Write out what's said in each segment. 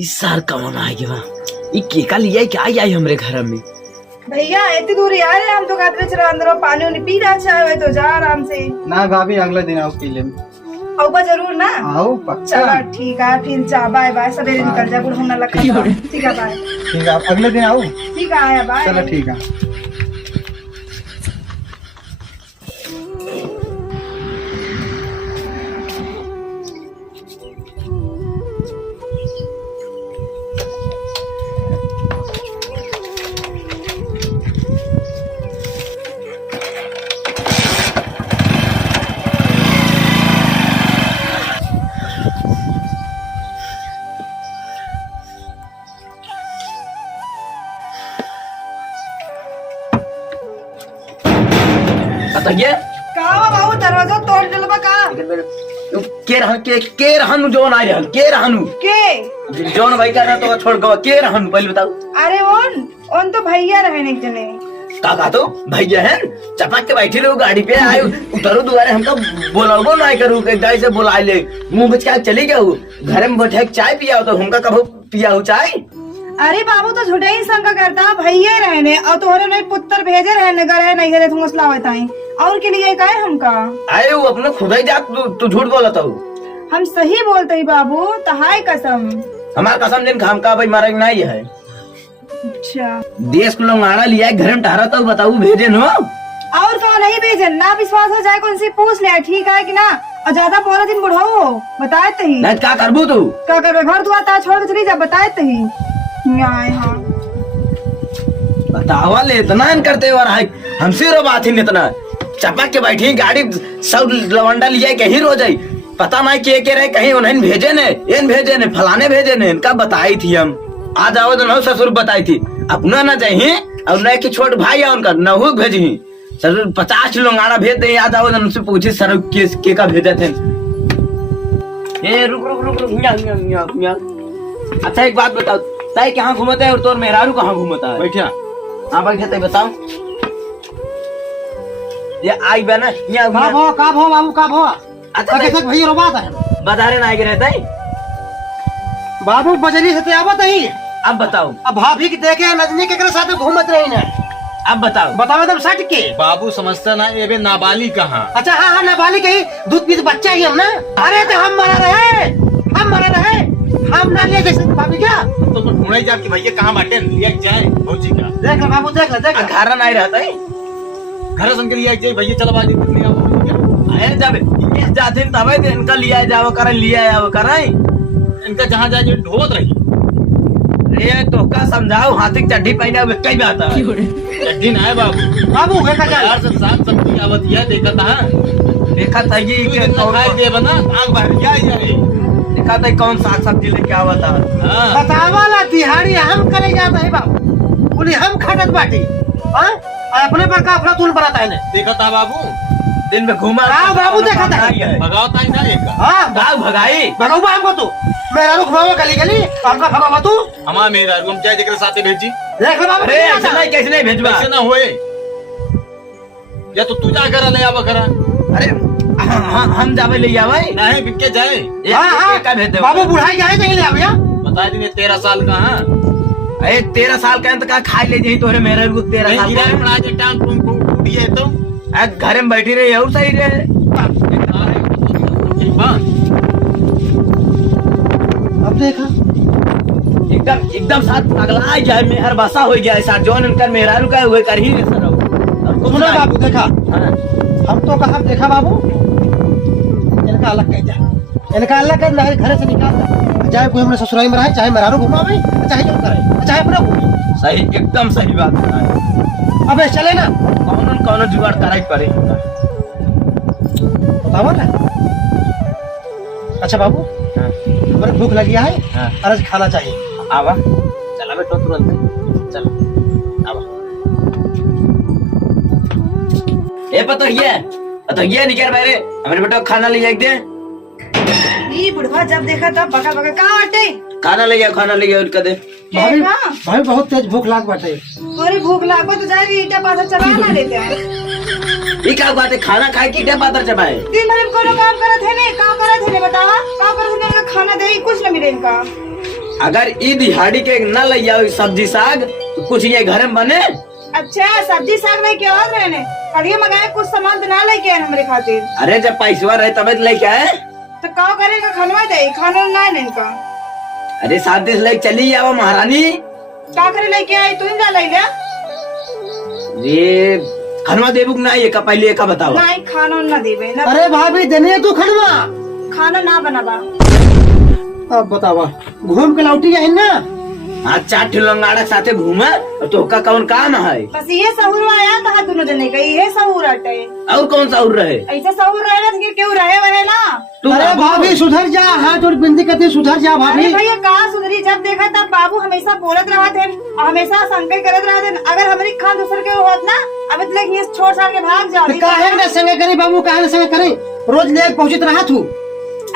इस साल कौन आ गया ये केका लिया क्या आई हमरे घर में। भैया इतनी दूर यार हम तो कहते चलो अंदर पानी उनी पी रहा चाहे तो जा आराम से। ना भाभी अगले दिन आओ पी ले। आओ जरूर ना। आओ पक्का। चलो ठीक है फिर जा बाय बाय सवेरे निकल जा बुढ़ होना लगा। ठीक है बाय। ठीक है अगले दिन आओ। ठीक है आया बाय। चलो ठीक है। ये कहाँ बाबू दरवाजा तोड़ डलबा का के रहनु जोन आ रहन के रहनु के जोन भाई का तो छोड़ गवा के रहनु पहले बताओ। अरे ओन तो भैया रहे एक जने काका तो भैया है चपक के बैठे रहो गाड़ी पे आए उतरो दुआरे हमको बोलाओ ना करू गाड़ी से बुला ले मुंह बच के चली गया घर में बैठे चाय पिया तो हमका कब पिया हो चाय। अरे बाबू तो झूठे ही शंका करता भैया रहने और तोहरे नहीं पुत्र भेजे रहने गए नहीं गए तुम उसलावताई और के लिए का है हमका। अरे वो अपने खुद ही जा तू झूठ बोला था। हम सही बोलते ही बाबू तहाय कसम हमारा कसम दिन खाम का भाई मारा नहीं है। अच्छा देश को लोग आना लिया घर में ठहरा तो बताऊ भेजे नो और कौन नहीं भेजे ना विश्वास हो जाए कौन सी पूछ ले ठीक है कि ना और ज्यादा बोला दिन बुढ़ाओ हो बताए तही नहीं क्या करबू तू क्या करबे घर दुआ छोड़ के चली जा बताए तही हाँ बतावा ले इतना करते और हमसे रो बात ही इतना चपक के बैठी गाड़ी सब लवंडा लिया कहीं रो जाई पता नहीं के रहे कहीं उन्हें भेजे ने फलाने भेजे ने इनका बताई थी हम आ जाओ तो ससुर बताई थी अपना ना चाहिए और न कि छोट भाई है उनका नहु भेजी ससुर 50 लोग आना भेज दे आ जाओ उनसे पूछे सर के का भेजे थे। ए रुक रुक रुक रुक अच्छा एक बात बताओ ताई कहाँ घूमता है और तोर मेहरारू कहाँ घूमता है। बैठा हाँ बैठे ताई बताओ ये आई बना यहाँ का भो बाबू का भो अच्छा कैसे भैया रो बात है बता रहे ना आगे रहता है बाबू बजरी से आवत ही अब बताओ अब भाभी की देखे नजनी के साथ घूमत रही ना अब बताओ बताओ तुम सट के बाबू समझता ना ये नाबालिग कहाँ। अच्छा हाँ नाबालिग ही दूध पीते बच्चा ही हम ना। अरे तो हम मरा रहे हम ना ले जैसे भाभी क्या तो ढूंढे जा कि भैया कहाँ बाटे लिया जाए भौजी का देख ले बाबू देख ले घर नहीं रहता है घर सुन के लिया जाए भैया चलो बाजी ले आओ जब जाते तब इनका लिया जाओ करे इनका जहाँ जाए ढोत रही ये तो का समझाओ हाथी चड्डी पहने हुए कई बात है चड्डी ना है बाबू यार सब साथ सब्जी आवत है देखा था ये खाए बना आग बाहर क्या जाए देखा था कौन साग सब्जी लेके आवत है। बतावा ला दिहाड़ी हम करे जाता है बाबू उन्हें हम खटत बाटी अपने पर का तूल बनाता है देखा था बाबू दिन में घूमा बाबू देखा था भगावता ही ना एक भाग भगाई भगाऊबा हमको तू मेरा रुख भावा गली हमका भगावा तू हमारा मेरा हम जाए देख साथे भेजी देख ले बाबू कैसे नहीं भेजवा कैसे ना होए या तो तू जा कर ले आवा करा। अरे हम जावे ले आवे नहीं बिके जाए का भेज दे बाबू बुढ़ाई जाए नहीं ले भैया बता दी 13 साल का। हाँ अरे 13 साल का तो का खाई ले जाई तोरे मेरे को 13 साल का पड़ा जे टांग तुमको टूटिए तो घर में बैठी रही और सही रहे अब देखा एकदम साथ पगला जाए मेहर बसा हो गया ऐसा जोन इनकर मेहरारू का हुए कर ही नहीं सर और सुना बाबू देखा हाँ। हम तो कहा देखा बाबू इनका अलग कह जाए इनका अलग कर नहीं घर से निकाल चाहे कोई हमने ससुराल में रहे चाहे मेहरारू घुमावे चाहे जो करे चाहे अपना घूमे सही एकदम सही बात है। अबे चले ना कौन जुगाड़ कराई पड़े बताओ ना। अच्छा बाबू हमारे भूख लगी है अरे खाना चाहिए आवा चला बेटो तुरंत चल आवा ए पतो ये निकल मेरे हमारे बेटो खाना ले जाए दे ये बुढ़वा जब देखा तब बका बका कहाँ हटे खाना ले गया उनका दे भाभी भाभी बहुत तेज भूख लाग बाटे अरे भूख लागो तो जाएगी ईटा पाथर चबा ना लेते हैं ये क्या बात है खाना खाए की ईटा पाथर चबाए दिन भर में कोनो काम करत है नहीं काम करत है बतावा काम करत है इनका खाना दे कुछ न मिले इनका अगर ई दिहाड़ी के न ले जाओ सब्जी साग तो कुछ ये घर में बने। अच्छा सब्जी साग नहीं के और रहने कल मंगाए कुछ सामान तो ना लेके आए हमारे खातिर। अरे जब पैसा रहे तब लेके आए। तो का करेगा खानवा दे खाना ना है इनका। अरे 7 दिन लेके चली जाओ महारानी। का करे लेके आए तू जा ले लिया। ये खनवा देबुक ना ये का पहले का बताओ। नहीं खाना ना देवे ना। अरे भाभी देने तू खनवा खाना ना बनावा। अब बतावा घूम के लौटी है ना। हाँ 4 ठिलंगाड़ा साथे घूमे तो का कौन काम है। बस ये सहूर आया कहा दोनों जने का ये सहूर अटे। और कौन सा और रहे ऐसे सहूर रहेगा तो क्यों रहे वहे ना। तू अरे भाभी सुधर जा, हाथ जोड़ बिंदी करती सुधर जा अरे भाभी। भैया कहा सुधरी जब देखा तब बाबू हमेशा बोलत रहा थे और हमेशा संकट करत रहा थे। अगर हमारी खान दूसर के होत ना अब तक ये छोड़ छाड़ के भाग जाओ। काहे न संगे करी बाबू, काहे न संगे करी, रोज ले पहुंचत रहा तू।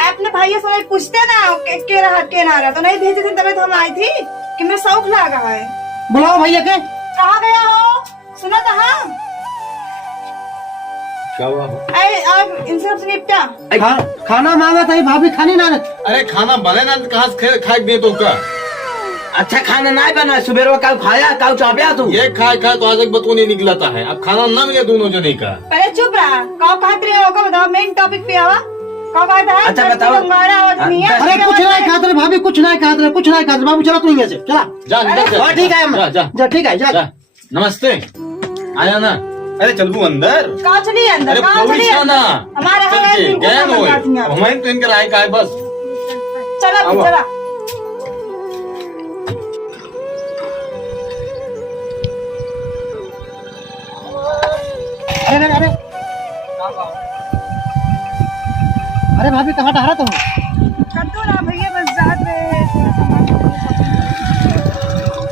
अपने भाइयों से पूछते ना के रहा के ना रहा तो नहीं भेजे थे तभी तो हम आई थी कि मैं शौक लगा है। बुलाओ भैया के। कहाँ गया हो सुना था। हाँ क्या हुआ? अब इनसे सबसे निपटा। खाना मांगा था भाभी खानी ना। अरे खाना बने ना तो कहाँ से खाए दिए तो का? अच्छा खाना नहीं बना सुबह कल खाया कल चापिया तू। ये खाए तो आज तक बतू नहीं निकलता है। अब खाना न मिले दोनों जने का। पहले चुप रहा कौ कहते रहे हो बताओ मेन टॉपिक पे आवा कौ कहता है। अच्छा बताओ। अरे कुछ नहीं खाते भाभी, कुछ नहीं खाते, कुछ नहीं खाते बाबू। चला तू यहाँ से चला जा निकल जा। ठीक है जा जा जा, ठीक है जा। जा। नमस्ते आया ना। अरे चल तू अंदर। कहाँ चली अंदर अरे कहाँ पौड़ी चली छा ना। हमारे चल यहाँ के इनको गए खाना होए। खाती हैं। हमारे तो इनके राय का है बस। चला आओ। चला अरे अरे अरे अरे भाभी कहाँ ठहरा तुम? कद्दू ना भैया बस जात रहे थोड़ा सामान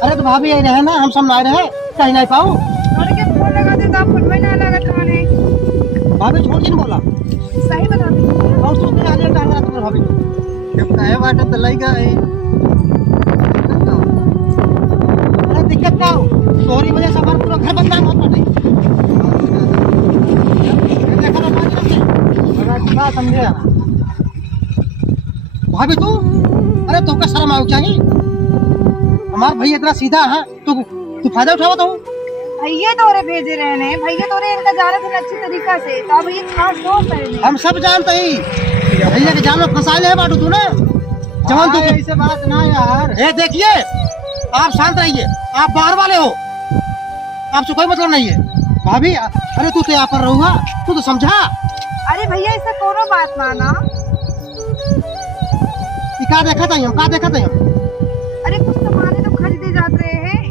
अरे तो भाभी आई रहे ना, हम सब ना रहे कहीं नहीं पाओ। और के फोन लगा दे तो आप फोन में ना लगा खाने। भाभी छोड़ जी बोला सही बता दे और सोचने आने टाइम रहा तुम्हारे भाभी जब कहे बात तो लई गए। अरे दिक्कत क्या हो, तोहरी वजह से हमारा पूरा घर बदनाम होता नहीं। देखा ना बात समझे भाभी तू। अरे तो का शर्म आओ चाहिए, हमार भैया इतना सीधा है तू फायदा उठावा तो। भैया तोरे भेजे रहे ने भैया तोरे इनका जाने थे अच्छी तरीका से तो अब ये खास दोस्त है। हम सब जानते ही भैया के जान में फंसा ले बाटू तू ना जवान तू। ऐसे बात ना यार। ये देखिए आप शांत रहिए, आप बाहर वाले हो, आपसे कोई मतलब नहीं है। भाभी अरे तू तो यहाँ पर रहूंगा, तू तो समझा। अरे भैया इससे कोनो बात माना। का देखा था हम, का देखा था हम। अरे कुछ सामान तो खरीदे जाते रहे हैं।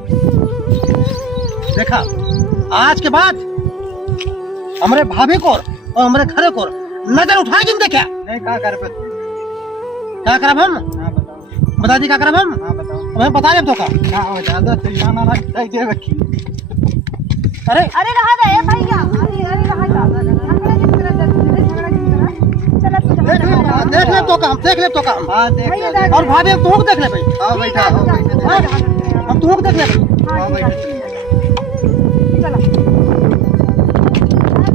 देखा आज के बाद हमारे भाभी को और हमारे घर को नजर उठा के देखा नहीं। क्या कर क्या करब हम? बता दी क्या करब हम? हमें बता दे तो का ज्यादा अरे अरे रहा दे भैया अरे अरे रहा झगड़ा की तरह झगड़ा की तरह चला तू देख ले तो काम, देख ले तो काम। और भाभी हम तुमको देख ले भाई। हाँ बेटा हम तुमको देख ले भाई। चला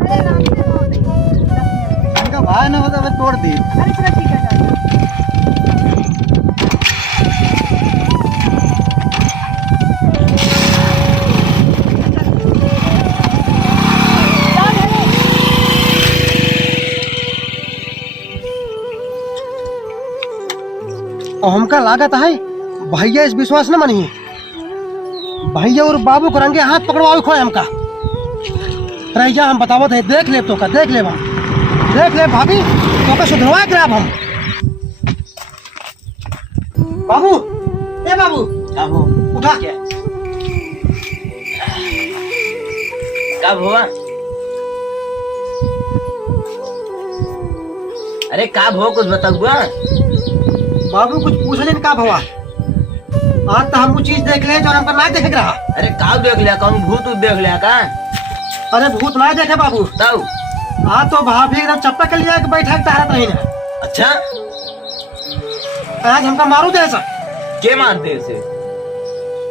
अरे राम से इनका भाई ना होता मैं तोड़ दी। अरे चला ठीक है और हमका लागत है भैया इस विश्वास न मानिए, भैया और बाबू को रंगे हाथ पकड़वाओ खोए हमका। रैया हम बतावत है, देख ले तो का, देख ले देख ले भाभी तो का सुधरवा के हम। बाबू ए बाबू उठा के कब हुआ? अरे कब हो कुछ बताऊआ। बाबू कुछ पूछने का भवा। आज तो हम चीज देख ले जो हमका ना देख रहा। अरे का देख लिया, कौन भूत देख लिया का? अरे भूत ना देखे बाबू, तब आज तो भाभी एकदम चप्पा के लिए बैठा टहरत रही ना। अच्छा आज हमका मारू दे ऐसा के मारते इसे?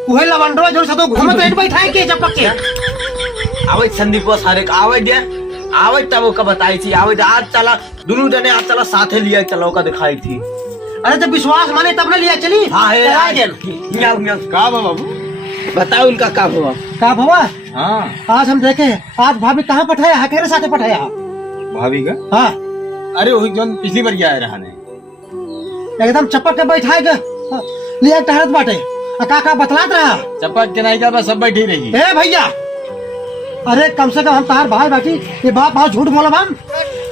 उहे लवंडवा जो सतो घूमत रहे बैठा है के चप्पा के। आवे संदीपो सारे का आवे दे आवे तब का बताई थी। आवे आज चला दोनों जने आज चला साथे लिया चलो का दिखाई थी। अरे जब विश्वास माने तब ना लिया चली हाँ है कराए देन। का बा बाबू बताओ उनका का हुआ। का भवा हाँ आज हम देखे आज भाभी कहाँ पठाया है केरे साथे पठाया भाभी का हाँ अरे वही जो पिछली बार गया है रहने एकदम चपक के बैठाए के लिया टहरत बाटे का बतलात रहा चपक के नहीं का बस सब बैठी रही ए भैया अरे कम से कम हम तार भाई बाटी ये बात बहुत झूठ बोला हम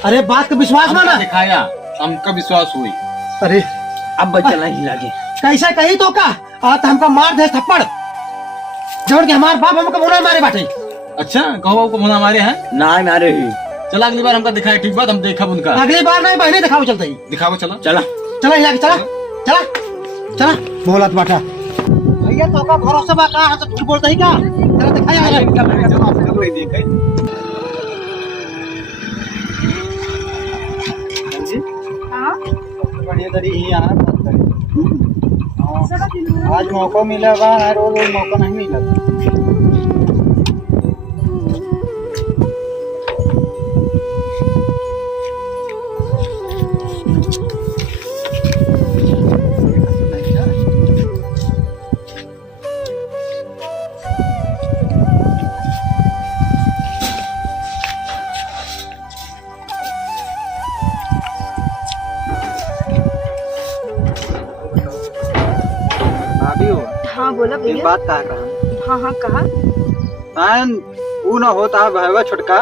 अरे बात का विश्वास हमका माना दिखाया हमका विश्वास हुई अरे अब बच्चा नहीं लागे। कैसे कही तो का आज तो हमका मार दे थप्पड़ जोड़ के हमारे बाप हमको मुना मारे बाटे अच्छा कहो को मुना मारे हैं ना मारे ही। चला अगली बार हमका दिखाया ठीक बात हम देखा उनका अगली बार नहीं बहने दिखाओ चलते ही दिखाओ चला चला चला यहाँ के चला चला चला बोलत बाटा भैया तो का भरोसा बा का तो झूठ बोलता ही का चला दिखाया हाँ बढ़िया तरी ही यहाँ आज मौका मिला बा रोज रोज मौका नहीं मिला भाभी हो हाँ बोला एक भैया। बात कहा रहा हाँ हाँ कहा। वो ना होता भैया छुटका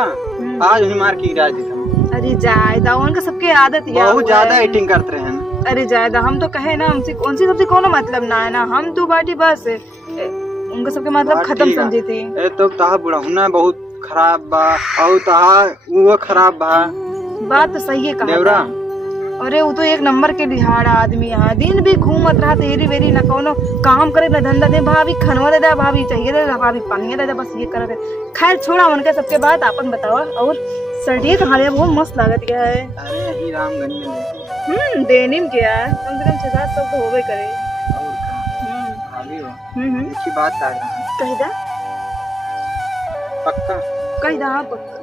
आज ही मार के गिरा देता अरे जायदा उनका सबके आदत या बहुत ज्यादा एटिंग करते हैं अरे जायदा हम तो कहे ना हमसे कौन सी सबसे कोनो मतलब ना है ना हम तो बाटी बस उनका सबके मतलब बात खत्म ठीक है। समझी थी। ए तो तहा बुढ़ाउना बहुत खराब बा और तहा वो खराब बा बात तो सही है कहा देवरा अरे वो तो एक नंबर के लिहाड़ आदमी है दिन भी घूमत रहा तेरी बेरी ना कोनो काम करे ना धंधा दे भाभी खनवा दे भाभी चाहिए दे भाभी पानी दे बस ये कर दे। खैर छोड़ा उनके सबके बात अपन बताओ और सर्दी कहाँ है बहुत मस्त लागत क्या है। अरे यही रामगंज में देनिम क्या है कम से कम 6-7 तो होबे करे। और का भाभी हो अच्छी बात कर रहा हूँ कही दा पक्का कही दा पक्का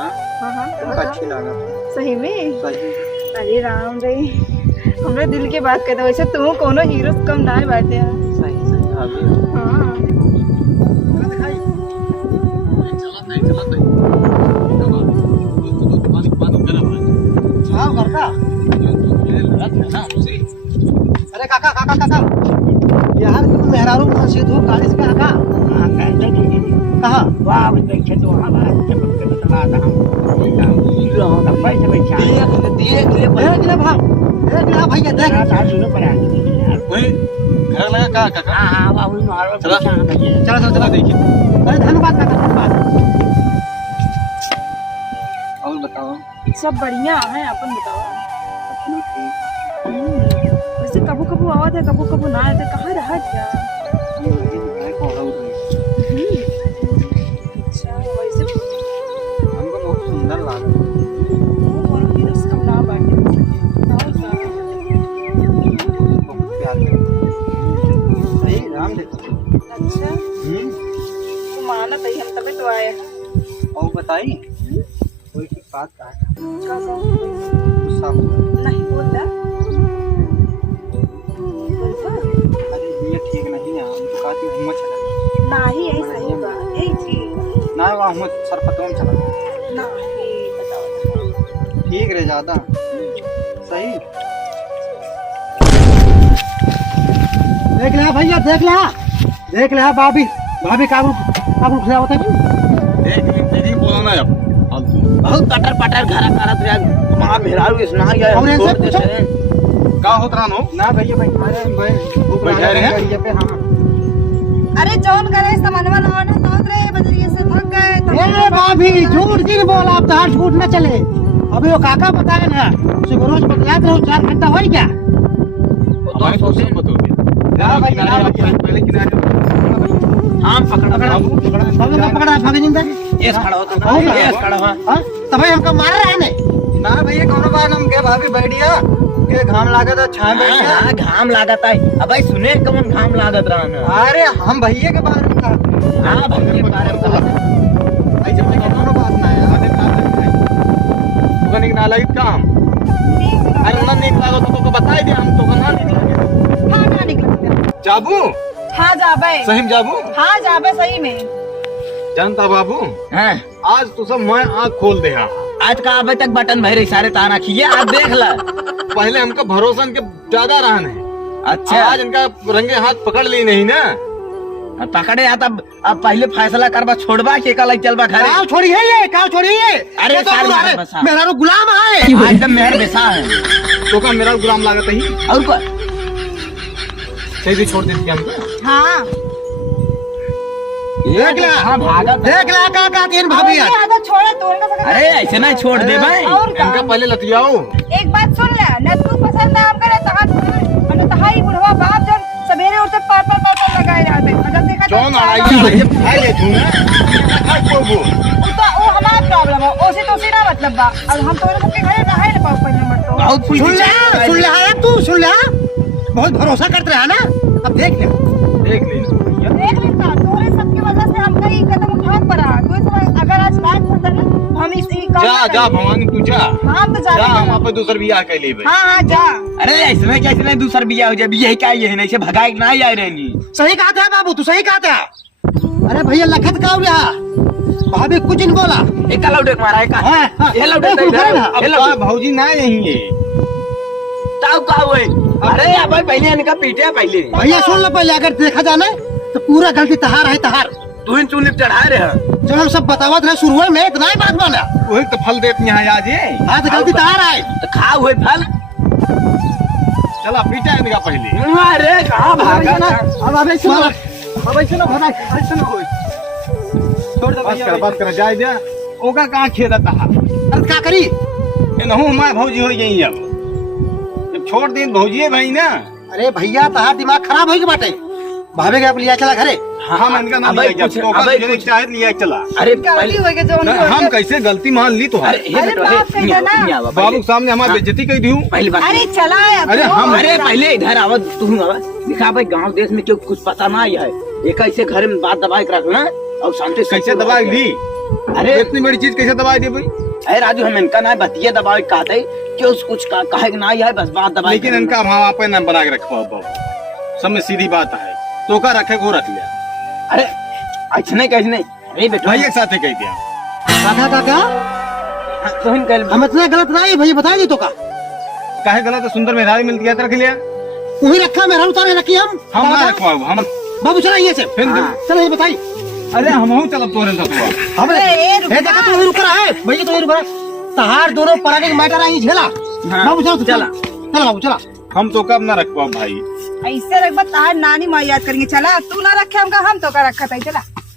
हाँ हाँ हाँ तुमको अच्छी लगा सही में। सही अरे राम रे हमरे दिल के बात कहते वैसे तू कोनो हीरो से कम ना बाटे है। सही सही भाभी हो हाँ हाँ घर का अरे काका काका काका यार तुम मेहरारू कहाँ से धूप गाड़ी से कहाँ कहाँ वाह देखे तो चपक के बतला था हम पैसे बैठा देख ले भाव देख ले भैया देख वही घर लगा का काका हाँ बाबू मारो चला। चला चला चला देखिए अरे धन्यवाद काका धन्यवाद और बताओ सब बढ़िया है अपन बताओ। अपना ठीक वैसे कबू कबू आवत है कबू कबू ना आते कहाँ रहा क्या। अच्छा वैसे हमको बहुत सुंदर लगा वो कोनो हीरो से कम ना बाटे और का बहुत प्यार सही राम देखो अच्छा तो माना तई हम तबे तो आए हैं। और बताई कोई की बात कहा का गुस्सा हुआ नहीं बोलता बोलता अरे ये ठीक नहीं है हम तो कहती हूँ चला गया नहीं यही सही बात यही ठीक ना वहाँ हम सरपतों में चला गया नहीं बताओ ठीक रे ज्यादा सही देख ले भैया देख ले भाभी भाभी काबू काबू खिला होता है एक दिन तेरी बोला ना अब फालतू बहुत कटर पटर घर करत रहा मां भेरारू स्नान गया और ऐसे पूछो। का होत रहा नो ना भैया बैठा रहे हैं? पे हाँ अरे जौन करे समनवा ना तो रे बजरिए से थक गए ए भाभी झूठ की बोला अब तो झूठ न चले अभी वो काका बताए ना सुबह रोज बतलाते रहो 4 घंटा हो क्या हमारे तो सब बतो हाँ भाई, हाँ भाई। पहले किनारे हम पकड़ा पकड़ा भाभी जिंदा ये खड़ा हो तो हाँ, ये खड़ा हो हाँ तब हमको मार रहे ने ना भैया कौन बात हम के भाभी बैठिया के घाम लागत है छाए बैठिया हाँ घाम लागत है अब भाई सुने कौन घाम लागत रहा ना अरे हम भैया के बारे में कहते हाँ भैया के बारे में कहत भाई जब तक कौन बात ना है दुकान एक नालायक काम अरे ना नीक लागो तो बताई दे, हम तो ना नीक लगे। हाँ ना निकल जाबू हाँ जाबे सही में जाबू। हाँ जाबे सही में। जानता बाबू, हाँ आज तो सब मैं आँख खोल दे। हाँ आज का अभी तक बटन भरे सारे ताना खिए आप देख ला। पहले हमका भरोसा इनके ज्यादा रहन है, अच्छा आज इनका रंगे हाथ पकड़ ली नहीं ना। पकड़े हाथ अब पहले फैसला करबा छोड़बा के कल चलबा घरे। काव छोड़ी है ये, काव छोड़ी है ये। अरे ये तो सारी पूरा मेहर है, बसा। मेरा तो गुलाम है। एकदम मेहर बेसा है। तो का मेरा गुलाम लागत ही और को सही छोड़ देती हमको। हाँ देख ला, हाँ भागा देख ला का तीन भाभी है। हाँ तो छोड़े तोड़ ना सके। अरे ऐसे ना छोड़ दे भाई। और का? इनका पहले लतियाओ। एक बात सुन ले, न तू पसंद ना हम करे तहां तहाई बुढ़वा बाप जन सवेरे उठते पार लगाए रहते हैं। जब देखा कौन आई भाई ले तू ना खाट को वो हमारा प्रॉब्लम है, ओसी तो ना मतलब बा। और हम तो सबके घरे रहे ना पाँच नंबर तो बहुत फुल सुन ले हाँ, तू सुन ले हाँ। बहुत भरोसा करते रहा ना, अब देख ले। देख ले देख लेता तोरे सबकी वजह से हम कई कदम उठात पड़ा। तू सब अगर आज बात होता ना हम इस काम जा जा भवानी तू जा हम तो जा, जा हम आप दूसर बियाह कर लेबे। हाँ हाँ जा। अरे ऐसे में कैसे नहीं दूसर बिया हो जाए, यही क्या ये है नहीं से भगाए ना आई रहनी। सही कहा था बाबू, तू सही कहा था। अरे भैया लखत का रहा, भाभी कुछ नहीं बोला। एक लौटे मारा है का हाँ, हाँ। ये लौटे ए, इधर ना। ये अब लौटे भौजी ना यही है। ताऊ का हुए। अरे अब पहले इनका पीटे पहले भैया सुन लो, पहले अगर देखा जाना तो पूरा गलती तहार है तहार। तू इन चुनिप चढ़ा रहे हैं। जब हम सब बतावत रहे शुरू में इतना ही बात बना। वही तो फल देते यहाँ आज ये। हाँ तो गलती तहार है। तो खा हुए फल। चला पीटा इनका पहले। अरे कहाँ भागा ना। अब अबे सुनो, अबे सुनो, अबे सुनो। छोड़ दो बात कर जाए जा। ओका कहाँ खेदता है। अब क्या करी? नहु हमारे भौजी हो गई अब। जब छोड़ दिन भौजी भाई ना। अरे भैया तहार दिमाग खराब हो गई बाटे। भाभी के आप लिया चला घरे। हम इनका नाम अबे लिया कुछ- तो अबे का कुछ- चाहे लिया चला। अरे गलती हो गई जो उनकी हम वजह- कैसे गलती मान ली तो है। अरे ये अरे बेटो बाप से क्या ना? बाबू के सामने हमारी बेइज्जती कर दी। पहली बात अरे चला है अब अरे तो। हम- अरे पहले इधर आवत तू आवाज दिखा भाई, गांव देश में क्यों कुछ पता ना आया है। एक ऐसे घर में बात दबाए के रखना और शांति से कैसे दबाई दी। अरे इतनी बड़ी चीज कैसे दबाई दी भाई। अरे राजू हम इनका ना बतिया दबाए कहते क्यों कुछ कहे ना आया है, बस बात दबाए। लेकिन इनका भाव आप न बना के रखो बाबू। सब में सीधी बात है, तो का रखे को रख लिया। अरे ऐसे नहीं कैसे नहीं। अरे बेटो भाई एक साथ ही कह दिया। काका काका तो इन कल हम इतना गलत नहीं भैया, बता दी तो का काहे गलत है, सुंदर मेहरारी मिलती है तो रख लिया। वही रखा मेरा उतारे रखी हम ना रखवाओ हम। बाबू चला ये से फिर हाँ। चलो ये बताई। अरे हम चलब तोरे रखवा। हमरे अरे, रुक ए देखा तू रुक रहा है भैया, तो रुक रहा। तहार दोनों पराने के मैटर आई झेला। हाँ, बाबू चलो चला। चला बाबू चला। हम तो कब ना रखवाओ भाई। ऐसे रख बता नानी माँ याद करेंगे। चला तू ना रखे हमका, हम तो का रखा था। चला